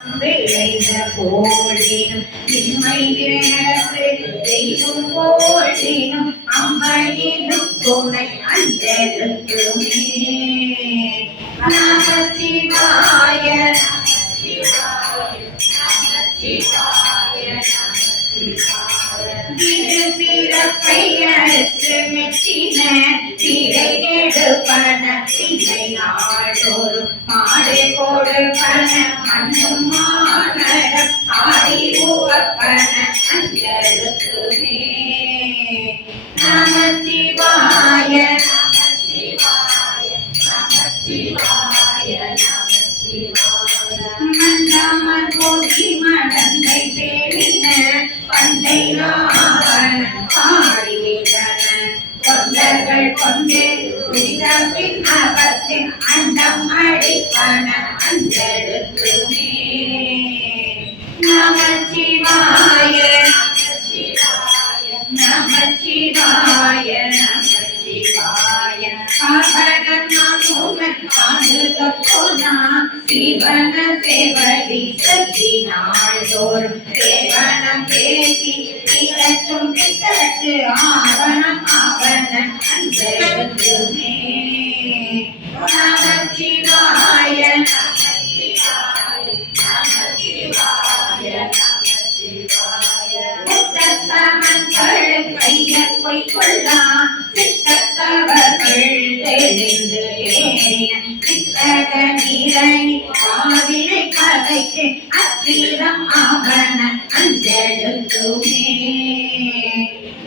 விளைந்த போடினும் இன்மை நடந்து செய்யும் போடினும் அம்மையினும் துணை அஞ்சலுக்குமே நம சிவாய பிறப்பை அடுத்து மெச்சின திரை எடுப்பன திரை நாடொரு மாடு கொடுப்பன மண்ணும் மானடம் ஆடி உவப்பன அஞ்சலுக்குமே நம சிவாய நம சிவாய நம சிவாய நம சிவாய மண்டமன் கோடி மடந்தை பேரின பண்டை நாவன பாடிவிட்டன தொண்டர்கள் கொண்டு பின் அவற்றின் அண்டம் அடிப்பன அஞ்சலுக்குமே நம சிவாய நம சிவாய நம சிவாய பாபகன் மாமுகன் பாடுகொனா சிவன சேவடி சக்தி நாள்தோறும் சேவனம் பேசி இலக்கும் பித்தற்கு ஆவணம் ஆவண அஞ்சலுக்குமே நம சிவாய நம சிவாய நம சிவாய நம சிவாய முத்தமன்கள் கையற் பொய்கொள்ளா சித்தத்தவர்கள் தெளிந்து ஏறின சித்தக நீரணி ஆவினை கதைக்கு அத்தீரம் ஆவண அஞ்சலுக்குமே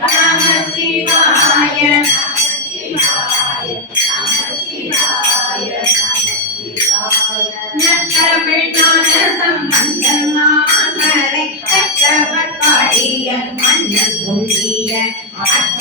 நம சிவாய நம சிவாய நம சிவாய நம சிவாய நற்றமிழ் ஞான சம்பந்தன் மாமரை கற்றவர் பாடிய மன்னன் புண்ணிய